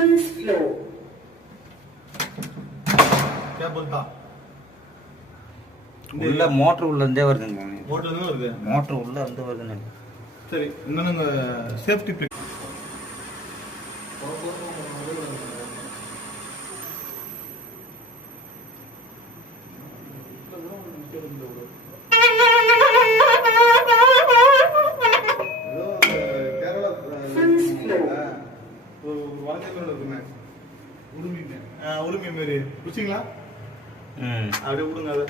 First floor. Cable தான் உள்ள motor உள்ள இருந்தே வருதுங்க. மோட்டர் தான் வருது. மோட்டர் உள்ள இருந்து வருதுங்க. சரி, இன்னொன்னு சேஃப்டி பிக் உரிமை மாரி குச்சிங்களா அப்படியே விடுங்க அதை